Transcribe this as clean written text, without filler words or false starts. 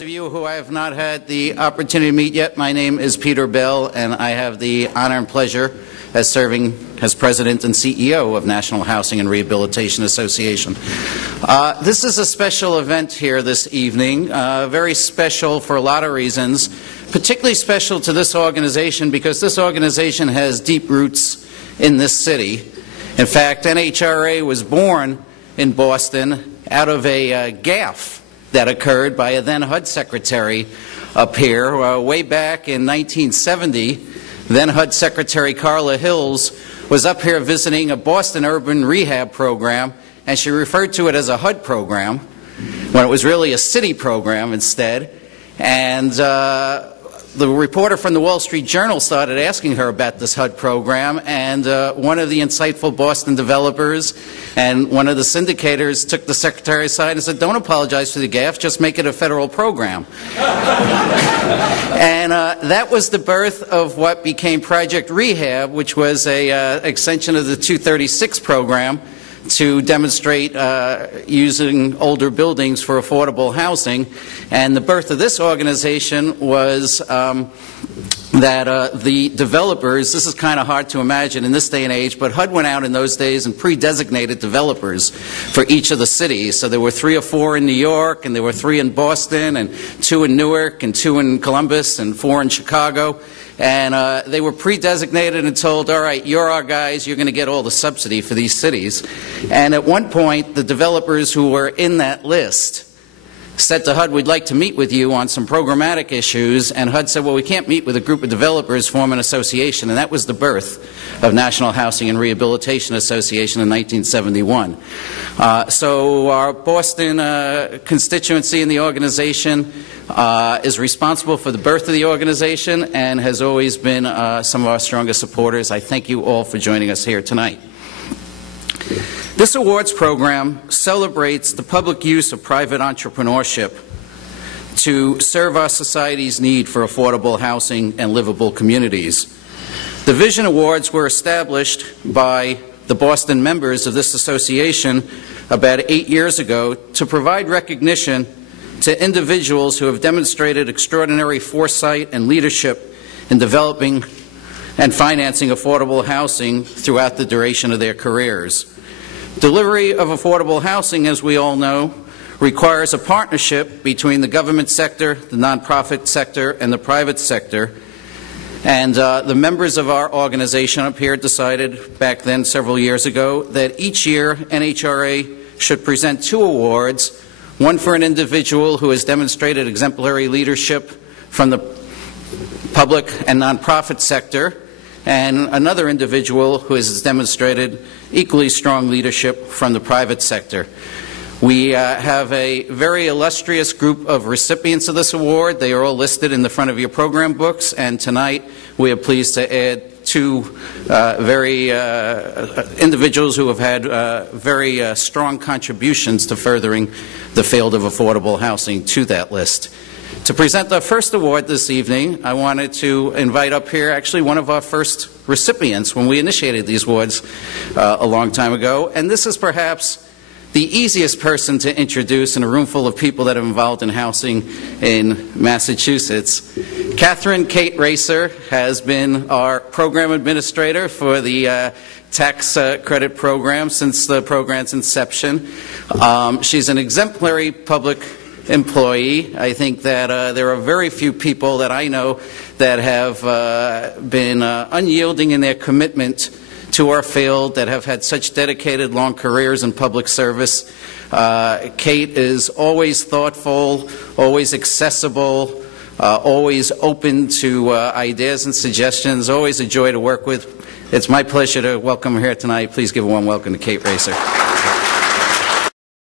Those of you who I have not had the opportunity to meet yet, my name is Peter Bell, and I have the honor and pleasure as serving as President and CEO of National Housing and Rehabilitation Association. This is a special event here this evening, very special for a lot of reasons, particularly special to this organization because this organization has deep roots in this city. In fact, NH&RA was born in Boston out of a gaffe that occurred by a then HUD secretary up here. Way back in 1970, then HUD Secretary Carla Hills was up here visiting a Boston urban rehab program, and she referred to it as a HUD program when it was really a city program instead. And the reporter from the Wall Street Journal started asking her about this HUD program, and one of the insightful Boston developers and one of the syndicators took the secretary aside and said, "Don't apologize for the gaffe, just make it a federal program." And that was the birth of what became Project Rehab, which was an extension of the 236 program to demonstrate using older buildings for affordable housing. And the birth of this organization was that the developers, this is kind of hard to imagine in this day and age, but HUD went out in those days and pre-designated developers for each of the cities. So there were 3 or 4 in New York, and there were 3 in Boston, and 2 in Newark, and 2 in Columbus, and 4 in Chicago. And they were pre-designated and told, all right, you're our guys, you're going to get all the subsidy for these cities. And at one point, the developers who were in that list said to HUD, we'd like to meet with you on some programmatic issues. And HUD said, well, we can't meet with a group of developers, form an association. And that was the birth of National Housing and Rehabilitation Association in 1971. So our Boston constituency in the organization is responsible for the birth of the organization and has always been some of our strongest supporters. I thank you all for joining us here tonight. This awards program celebrates the public use of private entrepreneurship to serve our society's need for affordable housing and livable communities. The Vision Awards were established by the Boston members of this association about 8 years ago to provide recognition to individuals who have demonstrated extraordinary foresight and leadership in developing and financing affordable housing throughout the duration of their careers. Delivery of affordable housing, as we all know, requires a partnership between the government sector, the nonprofit sector, and the private sector. And the members of our organization up here decided back then, several years ago, that each year NH&RA should present 2 awards, one for an individual who has demonstrated exemplary leadership from the public and nonprofit sector, and another individual who has demonstrated equally strong leadership from the private sector. We have a very illustrious group of recipients of this award. They are all listed in the front of your program books, and tonight we are pleased to add 2 very individuals who have had very strong contributions to furthering the field of affordable housing to that list. To present our first award this evening, I wanted to invite up here actually one of our first recipients when we initiated these awards a long time ago, and this is perhaps the easiest person to introduce in a room full of people that are involved in housing in Massachusetts. Catherine Kate Racer has been our program administrator for the tax credit program since the program's inception. She's an exemplary public employee. I think that there are very few people that I know that have been unyielding in their commitment to our field, that have had such dedicated long careers in public service. Kate is always thoughtful, always accessible, always open to ideas and suggestions, always a joy to work with. It's my pleasure to welcome her here tonight. Please give a warm welcome to Kate Racer.